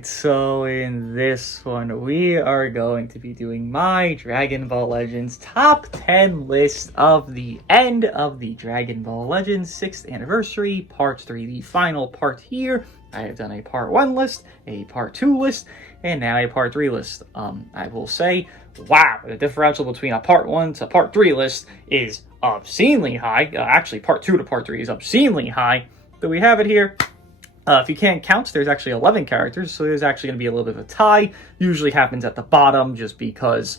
Alright, so in this one, we are going to be doing my Dragon Ball Legends top 10 list of the end of the Dragon Ball Legends 6th anniversary, part 3, the final part here. I have done a part 1 list, a part 2 list, and now a part 3 list. I will say, wow, the differential between a part 1 to part 3 list is obscenely high. Actually, part 2 to part 3 is obscenely high. But we have it here. If you can't count, there's actually 11 characters, so there's actually going to be a little bit of a tie. Usually happens at the bottom just because,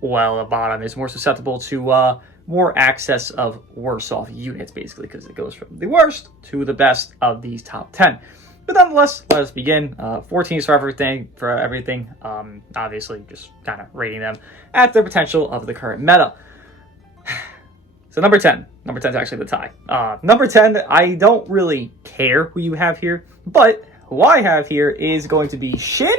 well, the bottom is more susceptible to more access of worse off units, basically, because it goes from the worst to the best of these top 10. But nonetheless, let us begin. 14 for everything. Obviously, just kind of rating them at their potential of the current meta. So number 10. Number 10 is actually the tie. Number 10, I don't really care who you have here, but who I have here is going to be Shin,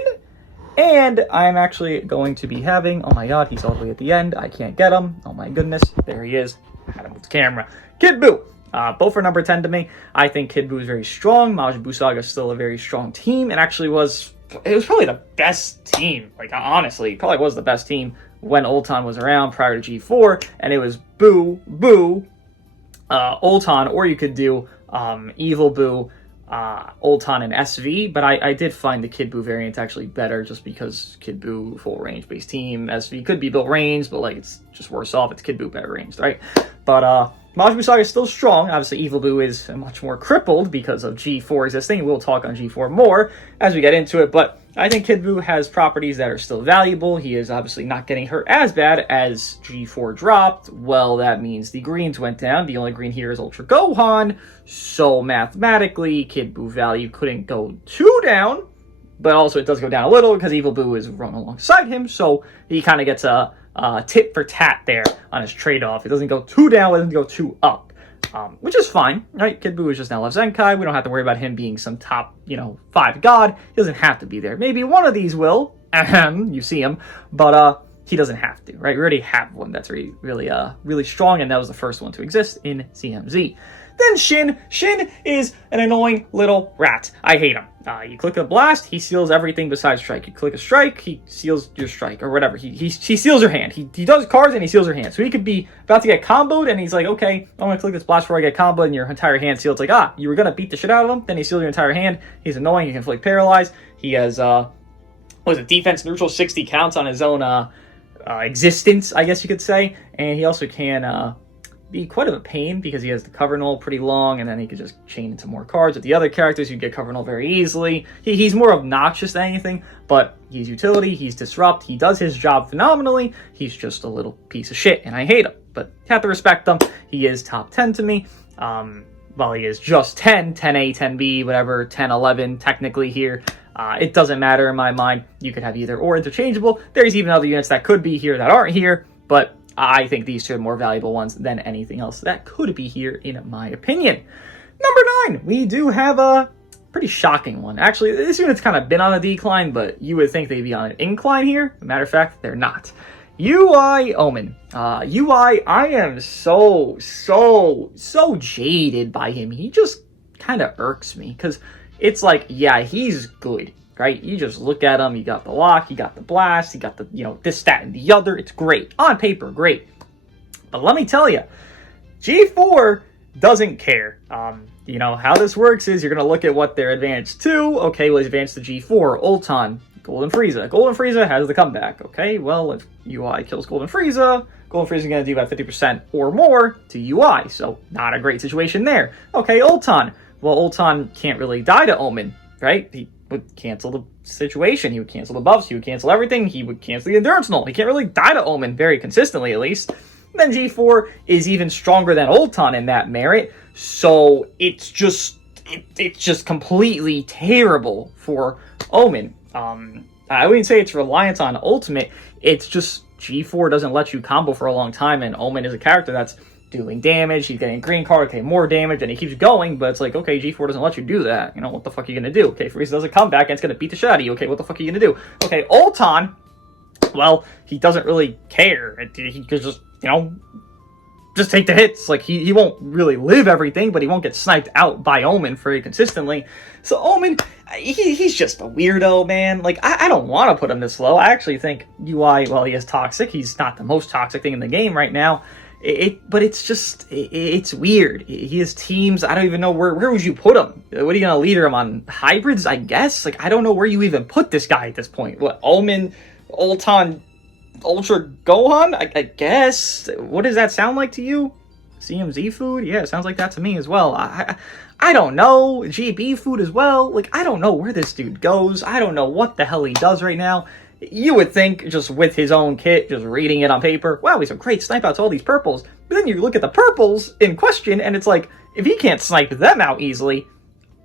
and I'm actually going to be having, oh my god, he's all the way at the end. I can't get him. Oh my goodness. There he is. I had him with the camera. Kid Buu. Both are number 10 to me. I think Kid Buu is very strong. Majin Buu Saga is still a very strong team, and actually it was probably the best team. Like, honestly, it probably was the best team when Ultan was around prior to G4, and it was Buu, Ultan, or you could do Evil Buu, Ultan, and SV, but I did find the Kid Buu variant actually better just because Kid Buu, full range based team, SV could be built ranged, but like it's just worse off. It's Kid Buu better ranged, right? But Majin Buu Saga is still strong. Obviously, Evil Buu is much more crippled because of G4 existing. We'll talk on G4 more as we get into it, but I think Kid Buu has properties that are still valuable. He is obviously not getting hurt as bad as G4 dropped. Well, that means the greens went down. The only green here is Ultra Gohan. So mathematically, Kid Buu value couldn't go too down, but also it does go down a little because Evil Buu is running alongside him. So he kind of gets a tit for tat there on his trade-off. It doesn't go too down, it doesn't go too up. Which is fine, right? Kid Buu is just now left Zenkai. We don't have to worry about him being some top, 5 god. He doesn't have to be there. Maybe one of these will. You see him. But he doesn't have to, right? We already have one that's really strong, and that was the first one to exist in CMZ. Then Shin. Shin is an annoying little rat. I hate him. You click a blast, he seals everything besides strike. You click a strike, he seals your strike, or whatever. He seals your hand. He does cards and he seals your hand. So he could be about to get comboed, and he's like, okay, I'm going to click this blast before I get comboed, and your entire hand sealed. It's like, you were going to beat the shit out of him, then he seals your entire hand. He's annoying, he can inflict paralyze. He has, defense neutral 60 counts on his own existence, I guess you could say. And he also can be quite of a pain because he has the cover null pretty long, and then he could just chain into more cards. With the other characters, you get cover null very easily. He's more obnoxious than anything, but he's utility, he's disrupt, he does his job phenomenally. He's just a little piece of shit, and I hate him, but you have to respect him. He is top 10 to me. Well, he is just 10, 10A, 10B, whatever, 10, 11 technically here. It doesn't matter in my mind. You could have either or interchangeable. There's even other units that could be here that aren't here, but I think these two are more valuable ones than anything else that could be here, in my opinion. Number 9, we do have a pretty shocking one. Actually, this unit's kind of been on a decline, but you would think they'd be on an incline here. As a matter of fact, they're not. UI Omen. UI, I am so jaded by him. He just kind of irks me, because it's like, yeah, he's good, right? You just look at him, you got the lock, you got the blast, you got the, this, that, and the other. It's great. On paper, great. But let me tell you, G4 doesn't care. How this works is you're going to look at what they're advanced to. Okay, well, he's advanced to G4, Ultan, Golden Frieza. Golden Frieza has the comeback. Okay, well, if UI kills Golden Frieza is going to do about 50% or more to UI, so not a great situation there. Okay, Ultan. Well, Ultan can't really die to Omen, right? He would cancel the situation. He would cancel the buffs. He would cancel everything. He would cancel the endurance null. He can't really die to Omen very consistently, at least. And then G4 is even stronger than Ultan in that merit. So it's just completely terrible for Omen. I wouldn't say it's reliant on ultimate. It's just G4 doesn't let you combo for a long time, and Omen is a character that's doing damage, he's getting a green card, okay, more damage, and he keeps going, but it's like, okay, G4 doesn't let you do that. What the fuck are you gonna do? Okay, Frieza does a comeback, and it's gonna beat the shit out of you. Okay, what the fuck are you gonna do? Okay, Ultan, well, he doesn't really care. He could just, just take the hits. Like, he won't really live everything, but he won't get sniped out by Omen very consistently. So Omen, he's just a weirdo, man. Like, I don't want to put him this low. I actually think UI, well, he is toxic. He's not the most toxic thing in the game right now. But it's just, it's weird. He has teams, I don't even know where would you put him? What are you gonna leader him on? Hybrids, I guess? Like, I don't know where you even put this guy at this point. What, Omen, Ulton, Ultra Gohan? I guess. What does that sound like to you? CMZ food? Yeah, it sounds like that to me as well. I don't know. GB food as well. Like, I don't know where this dude goes. I don't know what the hell he does right now. You would think, just with his own kit, just reading it on paper, wow, he's a great snipe out to all these purples. But then you look at the purples in question, and it's like, if he can't snipe them out easily,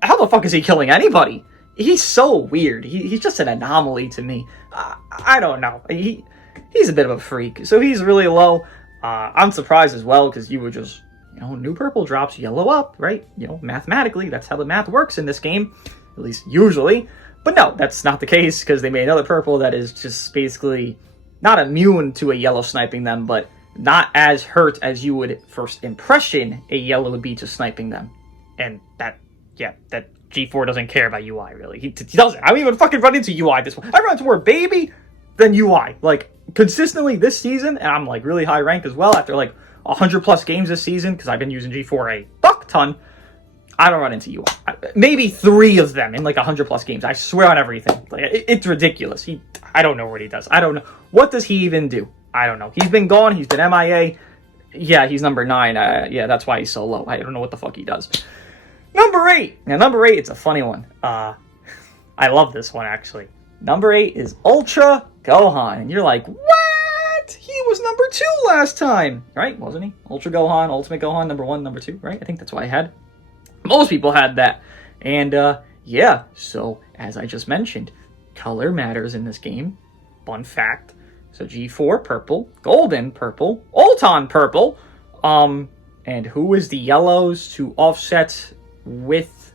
how the fuck is he killing anybody? He's so weird. He's just an anomaly to me. I don't know. He's a bit of a freak, so he's really low. I'm surprised as well, because you would just, new purple drops yellow up, right? Mathematically, that's how the math works in this game, at least usually. But no, that's not the case, because they made another purple that is just basically not immune to a yellow sniping them, but not as hurt as you would first impression a yellow would be to sniping them. And that G4 doesn't care about UI, really. He doesn't. I don't even fucking run into UI this one. I run into more baby than UI. Like, consistently this season, and I'm, like, really high rank as well after, like, 100 plus games this season, because I've been using G4 a fuck ton. I don't run into UI. Maybe 3 of them in, like, 100 plus games. I swear on everything. Like, it's ridiculous. I don't know what he does. I don't know. What does he even do? I don't know. He's been gone. He's been MIA. Yeah, he's number 9. Yeah, that's why he's so low. I don't know what the fuck he does. Number 8. Now, number 8, it's a funny one. I love this one, actually. Number 8 is Ultra Gohan. And you're like, what? He was number 2 last time. Right? Wasn't he? Ultra Gohan, Ultimate Gohan, number 1, number 2, right? I think that's what I had. Most people had that. And, yeah. So, as I just mentioned, color matters in this game. Fun fact. So, G4, purple. Golden, purple. Ulton, purple. And who is the yellows to offset with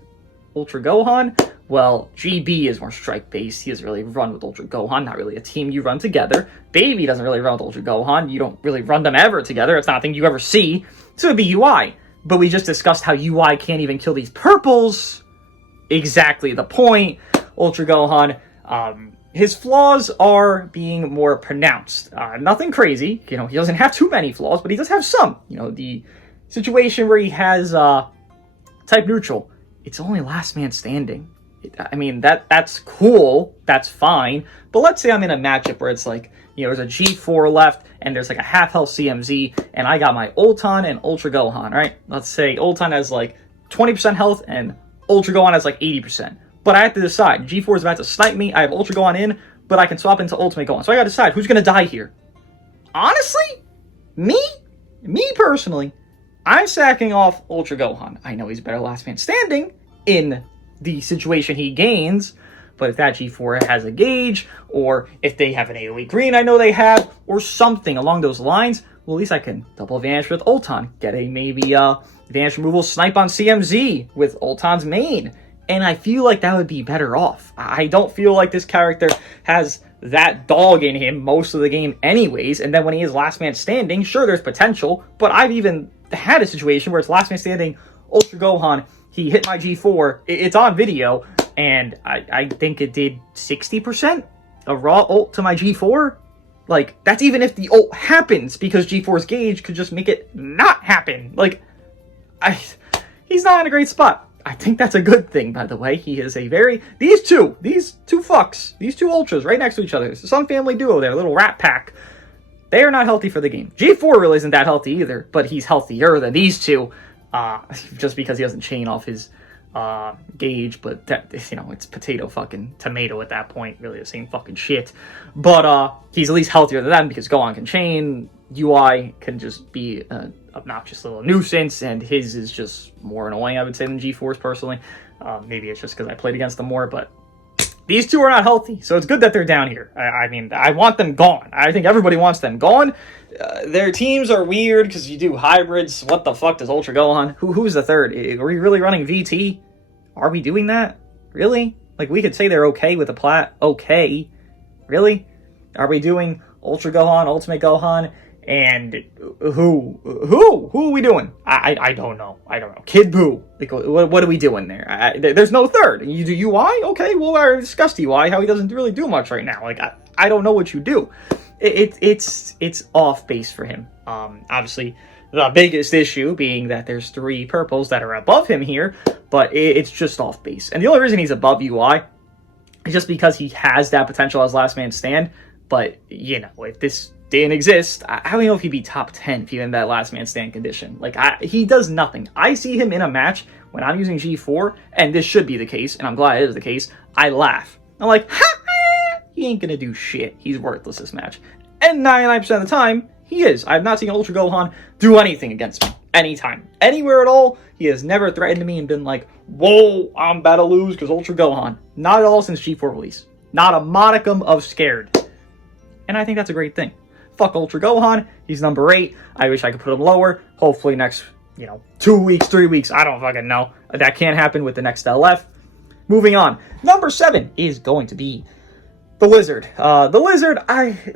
Ultra Gohan? Well, GB is more strike-based. He doesn't really run with Ultra Gohan. Not really a team you run together. Baby doesn't really run with Ultra Gohan. You don't really run them ever together. It's not a thing you ever see. So it'd be UI. But we just discussed how UI can't even kill these purples. Exactly the point. Ultra Gohan, his flaws are being more pronounced. Nothing crazy. He doesn't have too many flaws, but he does have some. The situation where he has type neutral. It's only last man standing. I mean, that's cool. That's fine. But let's say I'm in a matchup where it's like, there's a G4 left, and there's like a half health CMZ, and I got my Ulton and Ultra Gohan, right? Let's say Ulton has like 20% health, and Ultra Gohan has like 80%. But I have to decide. G4 is about to snipe me. I have Ultra Gohan in, but I can swap into Ultimate Gohan. So I gotta decide who's gonna die here. Honestly, me personally, I'm sacking off Ultra Gohan. I know he's better last man standing in the situation he gains, but if that G4 has a gauge, or if they have an AoE green I know they have, or something along those lines, well, at least I can double advantage with Ulton, get a maybe advantage removal snipe on CMZ with Ulton's main, and I feel like that would be better off. I don't feel like this character has that dog in him most of the game anyways, and then when he is last man standing, sure, there's potential, but I've even had a situation where it's last man standing, Ultra Gohan, he hit my G4, it's on video, and I think it did 60% a raw ult to my G4. Like, that's even if the ult happens, because G4's gauge could just make it not happen. Like, he's not in a great spot. I think that's a good thing, by the way. He is a very... These two fucks, these two ultras right next to each other, some family duo there, a little rat pack, they are not healthy for the game. G4 really isn't that healthy either, but he's healthier than these two, just because he doesn't chain off his gauge, but that, it's potato fucking tomato at that point, really the same fucking shit. But he's at least healthier than them, because Gohan can chain, UI can just be an obnoxious little nuisance, and his is just more annoying, I would say, than G4's personally. Maybe it's just because I played against them more, but these two are not healthy, so it's good that they're down here. I mean, I want them gone. I think everybody wants them gone. Their teams are weird, because you do hybrids. What the fuck does Ultra Gohan? Who's the third? Are we really running VT? Are we doing that? Really? Like, we could say they're okay with the plat. Okay. Really? Are we doing Ultra Gohan, Ultimate Gohan, And who are we doing? I don't know. I don't know. Kid Buu. Like, what are we doing there? There's no third. You do UI? Okay, well, I already discussed UI, how he doesn't really do much right now. Like, I don't know what you do. It's off base for him. Obviously, the biggest issue being that there's 3 purples that are above him here, but it's just off base. And the only reason he's above UI is just because he has that potential as last man stand. But, you know, if this didn't exist, I don't know if he'd be top 10 if he in that last man stand condition. Like, he does nothing. I see him in a match when I'm using G4, and this should be the case, and I'm glad it is the case. I laugh. I'm like, ha! He ain't gonna do shit. He's worthless this match. And 99% of the time, he is. I've not seen Ultra Gohan do anything against me. Anytime. Anywhere at all, he has never threatened me and been like, whoa, I'm about to lose because Ultra Gohan. Not at all since G4 release. Not a modicum of scared. And I think that's a great thing. Fuck Ultra Gohan. He's number 8. I wish I could put him lower. Hopefully next, 2 weeks, 3 weeks. I don't fucking know. That can't happen with the next LF. Moving on. Number 7 is going to be the Lizard. The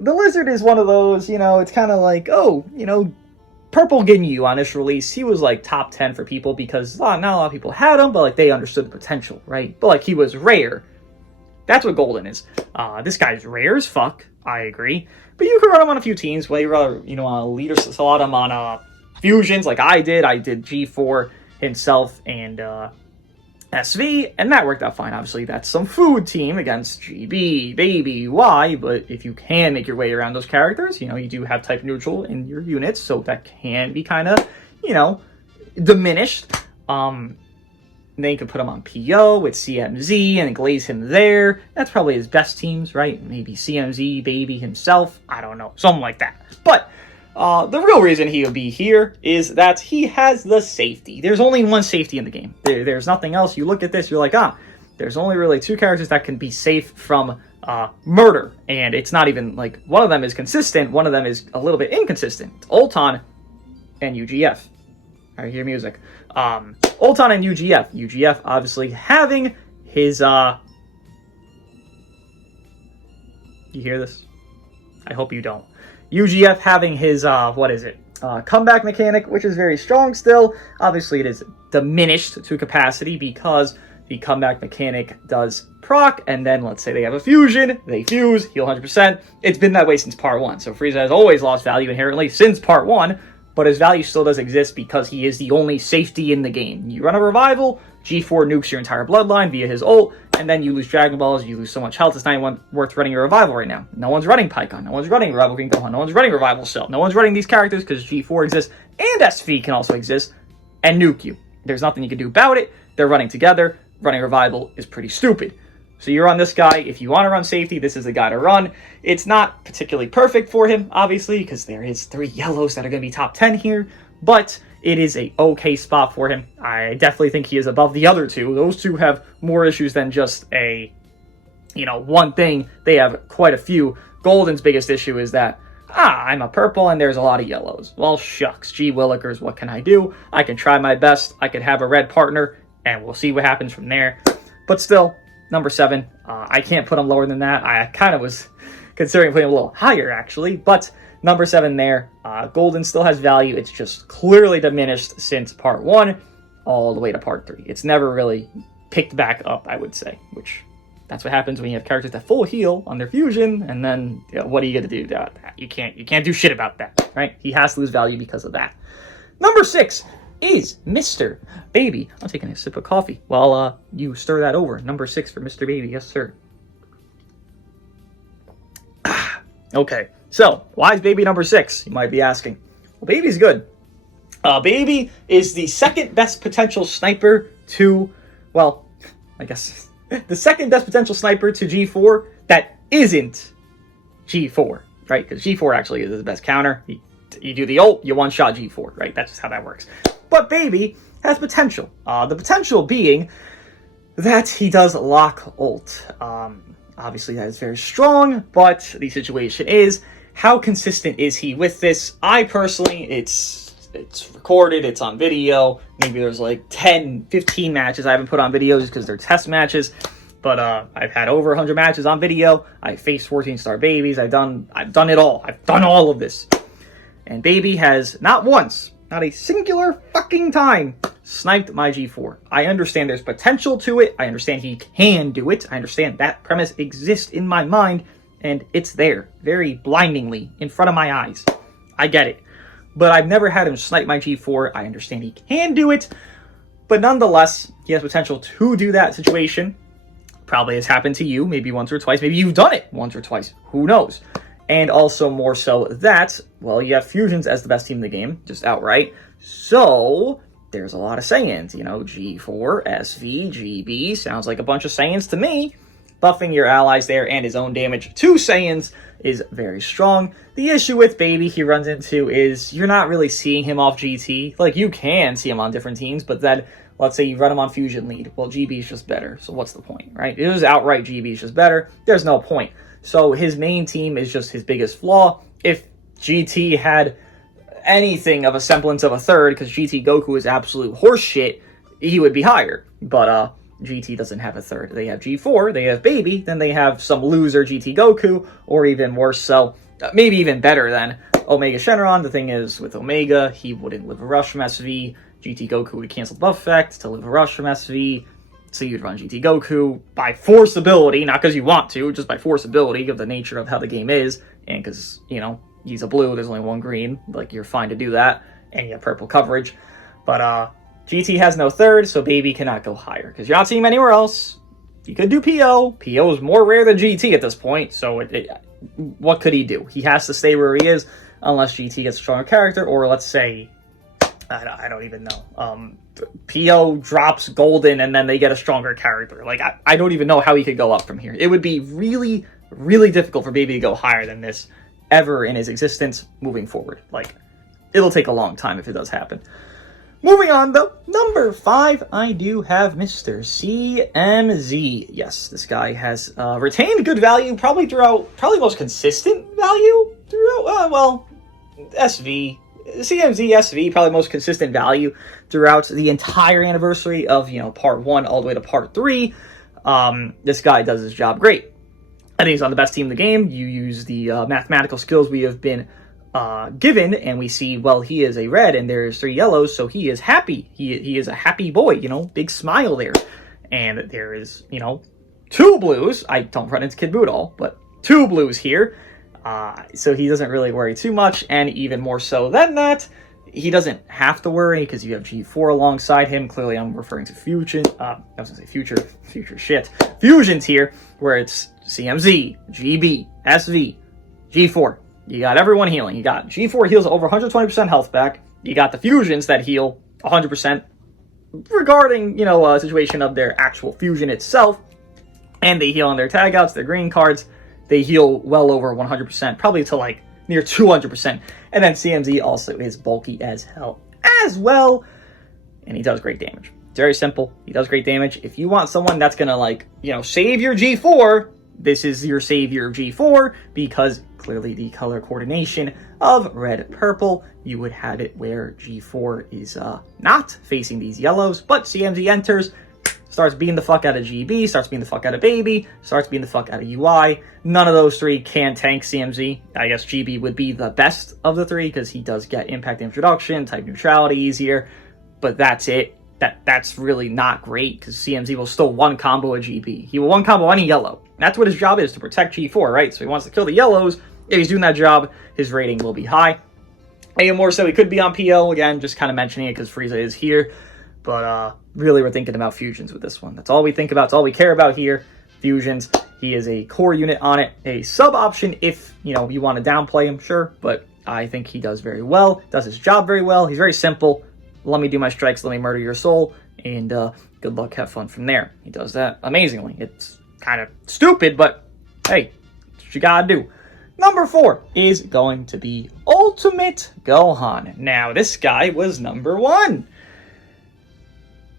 Lizard is one of those, it's kind of like, Purple Ginyu on this release, he was like top 10 for people because not a lot of people had him, but like they understood the potential, right? But like he was rare. That's what Golden is. This guy's rare as fuck. I agree. But you can run him on a few teams. Whether you rather, leader slot him on fusions like I did. I did G4 himself and SV, and that worked out fine. Obviously, that's some food team against GB, Baby, Y, but if you can make your way around those characters, you do have type neutral in your units, so that can be kind of, diminished. Then you can put him on PO with CMZ and glaze him there. That's probably his best teams, right? Maybe CMZ, Baby himself. I don't know. Something like that. But the real reason he would be here is that he has the safety. There's only one safety in the game. There's nothing else. You look at this, you're like, there's only really 2 characters that can be safe from murder. And it's not even like one of them is consistent. One of them is a little bit inconsistent. It's Ulton and UGF. I hear music. Ulton and UGF. UGF obviously having his, you hear this? I hope you don't. UGF having his, comeback mechanic, which is very strong still. Obviously it is diminished to capacity because the comeback mechanic does proc, and then let's say they have a fusion, they fuse, heal 100%. It's been that way since part 1, so Frieza has always lost value inherently since part 1, but his value still does exist because he is the only safety in the game. You run a revival, G4 nukes your entire bloodline via his ult, and then you lose Dragon Balls, you lose so much health, it's not even worth running a revival right now. No one's running Pikkon, no one's running Revival King Gohan, no one's running Revival Cell, no one's running these characters because G4 exists, and SV can also exist, and nuke you. There's nothing you can do about it, they're running together, running Revival is pretty stupid. So you're on this guy, if you want to run safety, this is the guy to run. It's not particularly perfect for him, obviously, because there is 3 yellows that are going to be top 10 here, but it is a okay spot for him. I definitely think he is above the other 2. Those 2 have more issues than just a, one thing. They have quite a few. Golden's biggest issue is that, I'm a purple and there's a lot of yellows. Well, shucks, gee willikers, what can I do? I can try my best. I could have a red partner, and we'll see what happens from there. But still, number 7, I can't put him lower than that. I kind of was considering putting him a little higher, actually, but number 7 there. Golden still has value. It's just clearly diminished since part 1 all the way to part 3. It's never really picked back up, I would say, which that's what happens when you have characters that full heal on their fusion, and then what are you going to do about that? You can't do shit about that, right? He has to lose value because of that. Number 6 is Mr. Baby. I'm taking a sip of coffee while you stir that over. Number 6 for Mr. Baby. Yes, sir. Okay, so why is Baby number 6? You might be asking. Well, Baby's good. Baby is the second best potential sniper to, well, I guess the second best potential sniper to G4 that isn't G4, right? Because G4 actually is the best counter. You do the ult, you one-shot G4, right? That's just how that works. But Baby has potential. The potential being that he does lock ult. Obviously, that is very strong, but the situation is, how consistent is he with this? I personally, it's recorded, it's on video. Maybe there's like 10, 15 matches I haven't put on videos because they're test matches. But I've had over 100 matches on video. I faced 14-star babies. I've done it all. I've done all of this. And Baby has not once, not a singular fucking time, sniped my G4. I understand there's potential to it. I understand he can do it. I understand that premise exists in my mind, and it's there, very blindingly, in front of my eyes. I get it. But I've never had him snipe my G4. I understand he can do it, but nonetheless, he has potential to do that situation. Probably has happened to you, maybe once or twice. Maybe you've done it once or twice. Who knows? And also more so that, well, you have Fusions as the best team in the game, just outright. So there's a lot of Saiyans, you know, G4, SV, GB, sounds like a bunch of Saiyans to me. Buffing your allies there and his own damage to Saiyans is very strong. The issue with Baby he runs into is you're not really seeing him off GT. Like, you can see him on different teams, but then let's say you run him on Fusion lead. Well, GB is just better, so what's the point, right? It was outright GB is just better. There's no point. So his main team is just his biggest flaw. If GT had anything of a semblance of a third, because GT Goku is absolute horseshit, he would be higher. But GT doesn't have a third. They have G4, they have Baby, then they have some loser GT Goku, or even worse so, maybe even better than Omega Shenron. The thing is, with Omega, he wouldn't live a rush from SV. GT Goku would cancel the buff effect to live a rush from SV. So you'd run GT Goku by force ability, not because you want to, just by force ability of the nature of how the game is, and because, you know, he's a blue, there's only one green, like, you're fine to do that, and you have purple coverage. But GT has no third, so Baby cannot go higher, because you're not seeing him anywhere else. He could do PO. PO is more rare than GT at this point, so what could he do? He has to stay where he is, unless GT gets a stronger character, or let's say, I don't even know. PO drops Golden and then they get a stronger character. Like, I don't even know how he could go up from here. It would be really, really difficult for Baby to go higher than this ever in his existence moving forward. Like, it'll take a long time if it does happen. Moving on, though, number 5, I do have Mr. CMZ. Yes, this guy has retained good value, probably most consistent value throughout, SV. CMZ SV, probably most consistent value throughout the entire anniversary of, you know, part 1 all the way to part 3. This guy does his job great. I think he's on the best team in the game. You use the mathematical skills we have been given, and we see, well, he is a red and there's 3 yellows, so he is happy. He is a happy boy, you know, big smile there. And there is, you know, 2 blues. I don't run into Kid Buu at all, but 2 blues here. So he doesn't really worry too much, and even more so than that, he doesn't have to worry because you have G4 alongside him. Clearly, I'm referring to Fusion. I was gonna say future shit. Fusions here, where it's CMZ, GB, SV, G4. You got everyone healing. You got G4 heals over 120% health back. You got the Fusions that heal 100% regarding, you know, a situation of their actual fusion itself, and they heal on their tag outs, their green cards. They heal well over 100%, probably to like near 200%. And then CMZ also is bulky as hell as well. And he does great damage. It's very simple. He does great damage. If you want someone that's going to, like, you know, save your G4, this is your savior of G4, because clearly the color coordination of red-purple, you would have it where G4 is not facing these yellows, but CMZ enters, starts beating the fuck out of GB, starts beating the fuck out of Baby, starts beating the fuck out of UI. None of those 3 can tank CMZ. I guess GB would be the best of the 3 because he does get impact introduction, type neutrality easier, but that's it. That's really not great because CMZ will still one combo a GB. He will one combo any yellow. That's what his job is, to protect G4, right? So he wants to kill the yellows. If he's doing that job, his rating will be high. And more so, he could be on PO, again, just kind of mentioning it because Frieza is here. But really, we're thinking about Fusions with this one. That's all we think about. It's all we care about here. Fusions. He is a core unit on it. A sub option if, you know, you want to downplay him, sure. But I think he does very well. Does his job very well. He's very simple. Let me do my strikes. Let me murder your soul. And good luck. Have fun from there. He does that amazingly. It's kind of stupid, but hey, that's what you gotta do. Number 4 is going to be Ultimate Gohan. Now, this guy was number 1.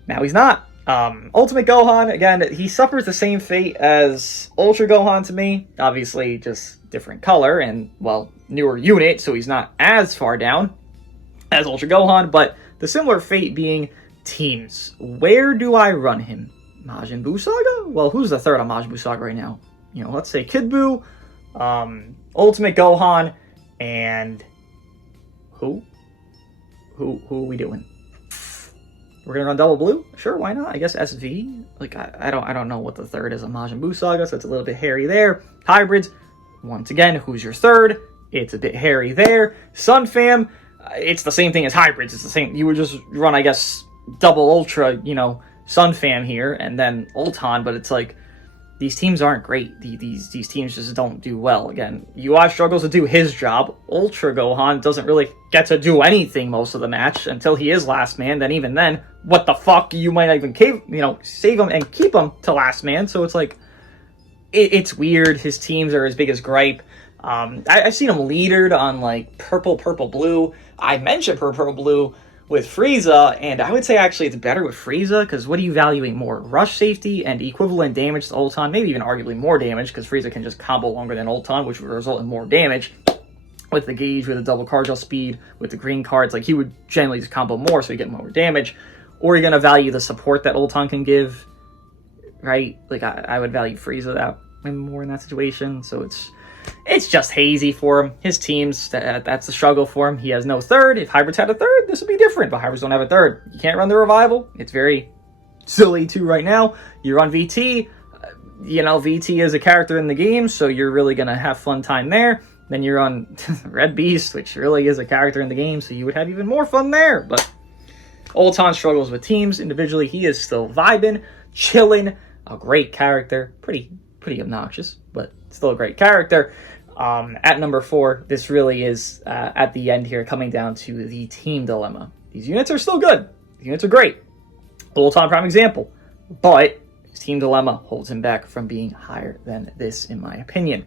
Now he's not. Ultimate Gohan, again, he suffers the same fate as Ultra Gohan to me. Obviously, just different color and, well, newer unit, so he's not as far down as Ultra Gohan, but the similar fate being teams. Where do I run him? Majin Buu Saga? Well, who's the third on Majin Buu Saga right now? You know, let's say Kid Buu, Ultimate Gohan, and Who? Who are we doing? We're gonna run double blue? Sure, why not? I guess SV. Like I don't know what the third is. A Majin Buu Saga, so it's a little bit hairy there. Hybrids. Once again, who's your third? It's a bit hairy there. Sun Fam. It's the same thing as hybrids. It's the same. You would just run, I guess, double ultra. Sun Fam here, and then Ulton. But it's like these teams aren't great. These teams just don't do well. Again, UI struggles to do his job. Ultra Gohan doesn't really get to do anything most of the match until he is last man. Then even then, what the fuck? You might not even save him and keep him to last man. So it's like, it's weird. His teams are as big as gripe. I've seen him leadered on like purple, blue. I mentioned purple, blue with Frieza, and I would say actually it's better with Frieza, because what are you valuing more? Rush safety and equivalent damage to Ulton, maybe even arguably more damage, because Frieza can just combo longer than Ulton, which would result in more damage. With the gauge, with the double card gel speed, with the green cards, like he would generally just combo more, so you get more damage. Or you're going to value the support that Ulton can give, right? Like I would value Frieza that more in that situation, so it's just hazy for him. His teams, that's the struggle for him. He has no third. If hybrids had a third, this would be different, but hybrids don't have a third. You can't run the revival. It's very silly too right now. You run VT. VT is a character in the game, so you're really going to have fun time there. Then you're on Red Beast, which really is a character in the game, so you would have even more fun there. But Ulton struggles with teams. Individually, he is still vibing, chilling, a great character. Pretty obnoxious, but still a great character. At number 4, this really is, at the end here, coming down to the team dilemma. These units are still good. These units are great. Ulton, prime example. But his team dilemma holds him back from being higher than this, in my opinion.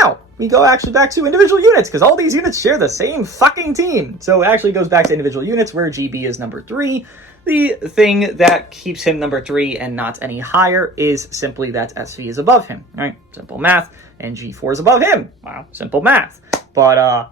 Now, we go actually back to individual units, because all these units share the same fucking team. So it actually goes back to individual units, where GB is number 3. The thing that keeps him number 3 and not any higher is simply that SV is above him, right? Simple math. And G4 is above him. Wow, simple math. But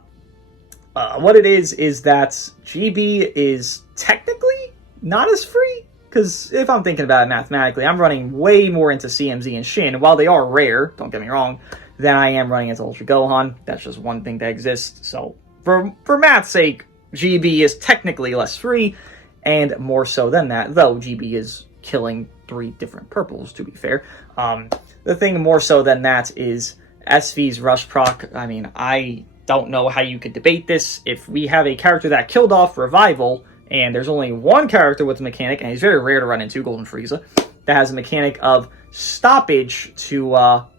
what it is that GB is technically not as free, because if I'm thinking about it mathematically, I'm running way more into CMZ and Shin, while they are rare, don't get me wrong, than I am running into Ultra Gohan. That's just one thing that exists. So for math's sake, GB is technically less free, and more so than that, though GB is killing 3 different purples, to be fair. The thing more so than that is SV's rush proc. I mean, I don't know how you could debate this. If we have a character that killed off Revival, and there's only one character with a mechanic, and he's very rare to run into, Golden Frieza, that has a mechanic of stoppage to, rather,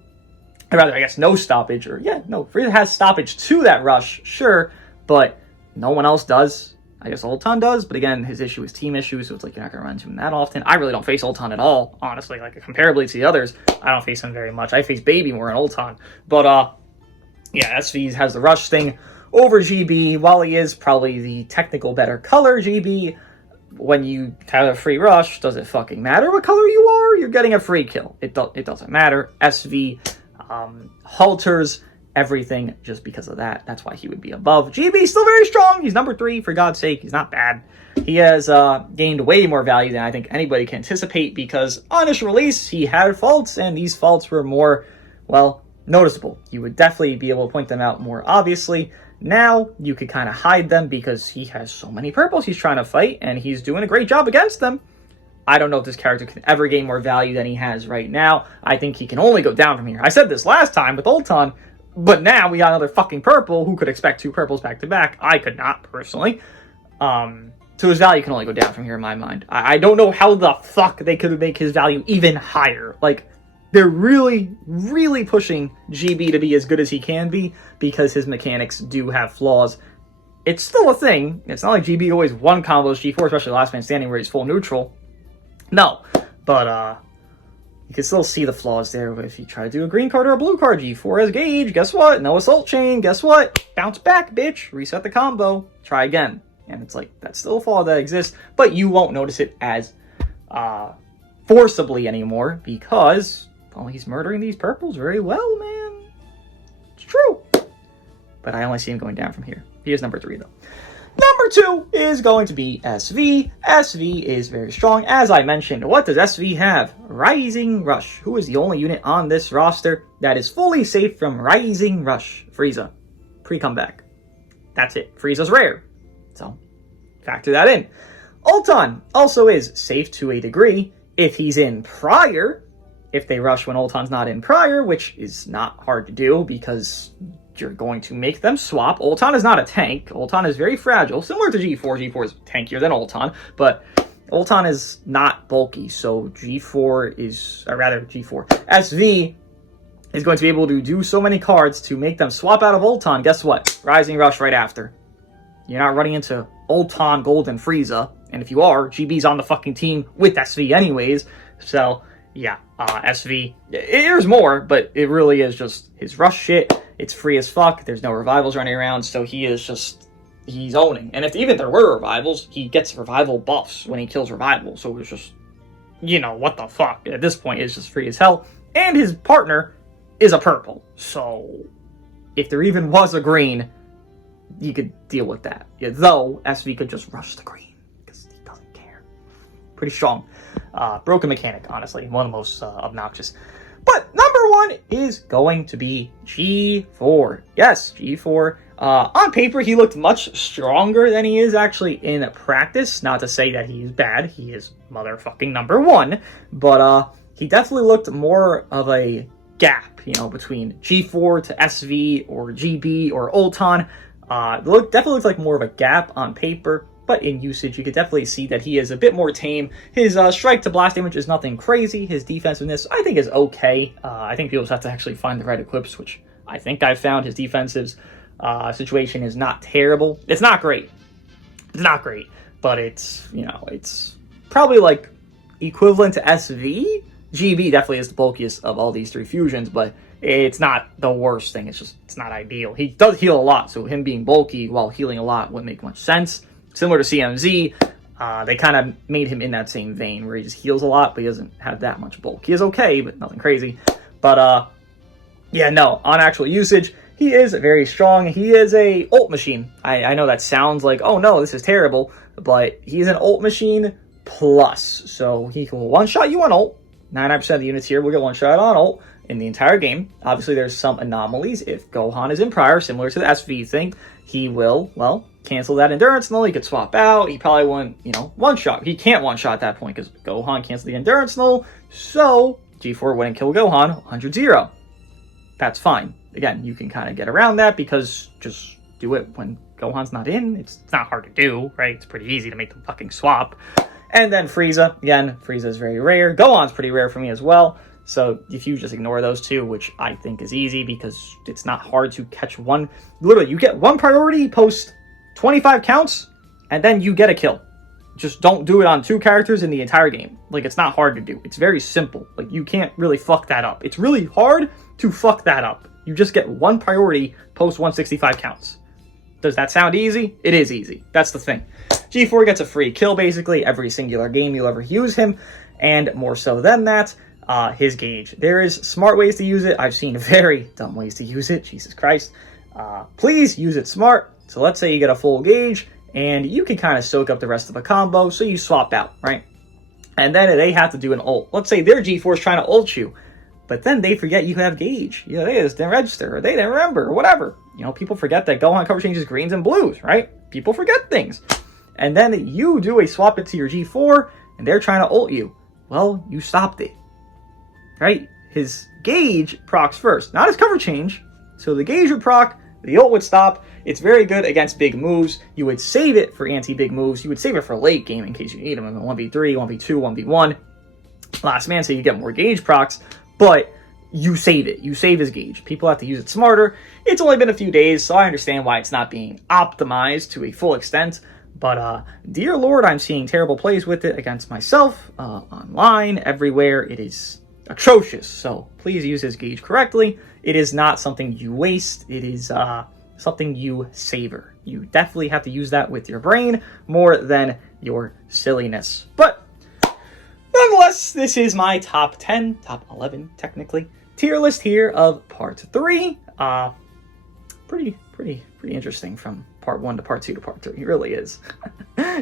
I guess, no stoppage, Frieza has stoppage to that rush, sure, but no one else does. I guess Ulton does, but again, his issue is team issues, so it's like you're not going to run into him that often. I really don't face Ulton at all, honestly. Like, comparably to the others, I don't face him very much. I face Baby more than Ulton. But, SV has the rush thing over GB. While he is probably the technical better color, GB, when you have a free rush, does it fucking matter what color you are? You're getting a free kill. It doesn't matter. SV halters everything just because of that. That's why he would be above. GB still very strong. He's number 3, for God's sake. He's not bad. He has gained way more value than I think anybody can anticipate, because on his release, he had faults, and these faults were more, well, noticeable. You would definitely be able to point them out more obviously. Now, you could kind of hide them because he has so many purples he's trying to fight, and he's doing a great job against them. I don't know if this character can ever gain more value than he has right now. I think he can only go down from here. I said this last time with Ulton, but now we got another fucking purple. Who could expect 2 purples back to back? I could not, personally. So his value can only go down from here in my mind. I don't know how the fuck they could make his value even higher. Like, they're really, really pushing GB to be as good as he can be, because his mechanics do have flaws. It's still a thing. It's not like GB always won combos G4, especially Last Man Standing, where he's full neutral. No, but you can still see the flaws there. But if you try to do a green card or a blue card, G4 has gauge, guess what? No assault chain, guess what? Bounce back, bitch. Reset the combo. Try again. And it's like, that's still a flaw that exists, but you won't notice it as forcibly anymore, because, well, he's murdering these purples very well, man. It's true. But I only see him going down from here. He is number 3, though. Number 2 is going to be SV. SV is very strong. As I mentioned, what does SV have? Rising Rush. Who is the only unit on this roster that is fully safe from Rising Rush? Frieza. Pre-comeback. That's it. Frieza's rare. So, factor that in. Ulton also is safe to a degree if he's in prior. If they rush when Ulton's not in prior, which is not hard to do because you're going to make them swap. Ulton is not a tank. Ulton is very fragile, similar to G4. G4 is tankier than Ulton, but Ulton is not bulky, so G4 is, or rather G4, SV is going to be able to do so many cards to make them swap out of Ulton. Guess what? Rising Rush right after. You're not running into Ulton, Golden, Frieza, and if you are, GB's on the fucking team with SV anyways, so yeah, SV, there's more, but it really is just his rush shit. It's free as fuck. There's no revivals running around, so he is just, he's owning. And if even there were revivals, he gets revival buffs when he kills revival. So it's just, you know, what the fuck? At this point, it's just free as hell. And his partner is a purple. So if there even was a green, you could deal with that. Yeah, though, SV could just rush the green, because he doesn't care. Pretty strong. Broken mechanic, honestly. One of the most obnoxious. But number one is going to be G4. Yes, G4. On paper, he looked much stronger than he is actually in practice. Not to say that he's bad. He is motherfucking number one. But he definitely looked more of a gap, you know, between G4 to SV or GB or Ulton. Definitely looks like more of a gap on paper. But in usage, you could definitely see that he is a bit more tame. His strike to blast damage is nothing crazy. His defensiveness, I think, is okay. I think people just have to actually find the right equips, which I think I've found. His defensive situation is not terrible. It's not great. It's not great. But it's, you know, it's probably like equivalent to SV. GB definitely is the bulkiest of all these three fusions, but it's not the worst thing. It's just, it's not ideal. He does heal a lot, so him being bulky while healing a lot wouldn't make much sense. Similar to CMZ, they kind of made him in that same vein where he just heals a lot, but he doesn't have that much bulk. He is okay, but nothing crazy. But, yeah, no, on actual usage, he is very strong. He is a ult machine. I know that sounds like, oh no, this is terrible, but he's an ult machine plus. So he can one-shot you on ult. 99% of the units here will get one-shot on ult in the entire game. Obviously, there's some anomalies. If Gohan is in prior, similar to the SV thing, he will, well, cancel that endurance null. He could swap out. He probably wouldn't, you know, one-shot. He can't one-shot at that point because Gohan canceled the endurance null. So G4 wouldn't kill Gohan 100-0. That's fine. Again, you can kind of get around that because just do it when Gohan's not in. It's not hard to do, right? It's pretty easy to make them fucking swap. And then Frieza. Again, Frieza is very rare. Gohan's pretty rare for me as well. So if you just ignore those two, which I think is easy because it's not hard to catch one. Literally, you get one priority post 25 counts, and then you get a kill. Just don't do it on two characters in the entire game. Like, it's not hard to do. It's very simple. Like, you can't really fuck that up. It's really hard to fuck that up. You just get one priority post 165 counts. Does that sound easy? It is easy. That's the thing. G4 gets a free kill, basically, every singular game you'll ever use him. And more so than that, his gauge. There is smart ways to use it. I've seen very dumb ways to use it. Jesus Christ. Please use it smart. So let's say you get a full gauge, and you can kind of soak up the rest of a combo, so you swap out, right? And then they have to do an ult. Let's say their G4 is trying to ult you, but then they forget you have gauge. You know, they just didn't register, or they didn't remember, or whatever. You know, people forget that Gohan cover changes greens and blues, right? People forget things. And then you do a swap it to your G4, and they're trying to ult you. Well, you stopped it, right? His gauge procs first, not his cover change. So the gauge would proc, the ult would stop. It's very good against big moves. You would save it for anti-big moves. You would save it for late game in case you need them in 1v3, 1v2, 1v1. Last man, so you get more gauge procs, but you save it. You save his gauge. People have to use it smarter. It's only been a few days, so I understand why it's not being optimized to a full extent. But, dear Lord, I'm seeing terrible plays with it against myself, online, everywhere. It is atrocious. So please use his gauge correctly. It is not something you waste. It is something you savor. You definitely have to use that with your brain more than your silliness. But nonetheless, this is my top 10, top 11 technically, tier list here of part 3. Pretty interesting from part 1 to part 2 to part 3. It really is.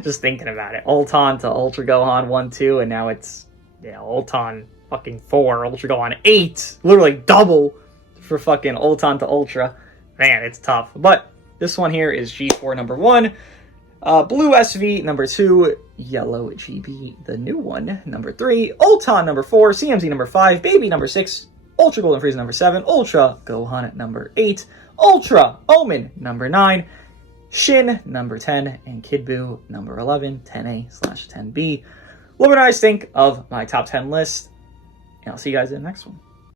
Just thinking about it. Ulton to Ultra Gohan 1, 2, and now it's, yeah, Ulton fucking 4, Ultra Gohan 8. Literally double for fucking Ulton to Ultra. Man, it's tough. But This one here is G4 number 1, Blue SV number 2, Yellow GB, the new one, number 3, Ulton number 4, CMZ number 5, Baby number 6, Ultra Golden Frieza number 7, Ultra Gohan number 8, Ultra Omen number 9, Shin number 10, and Kid Buu number 11, 10A/10B. Let me know what you guys think of my top 10 list, and I'll see you guys in the next one.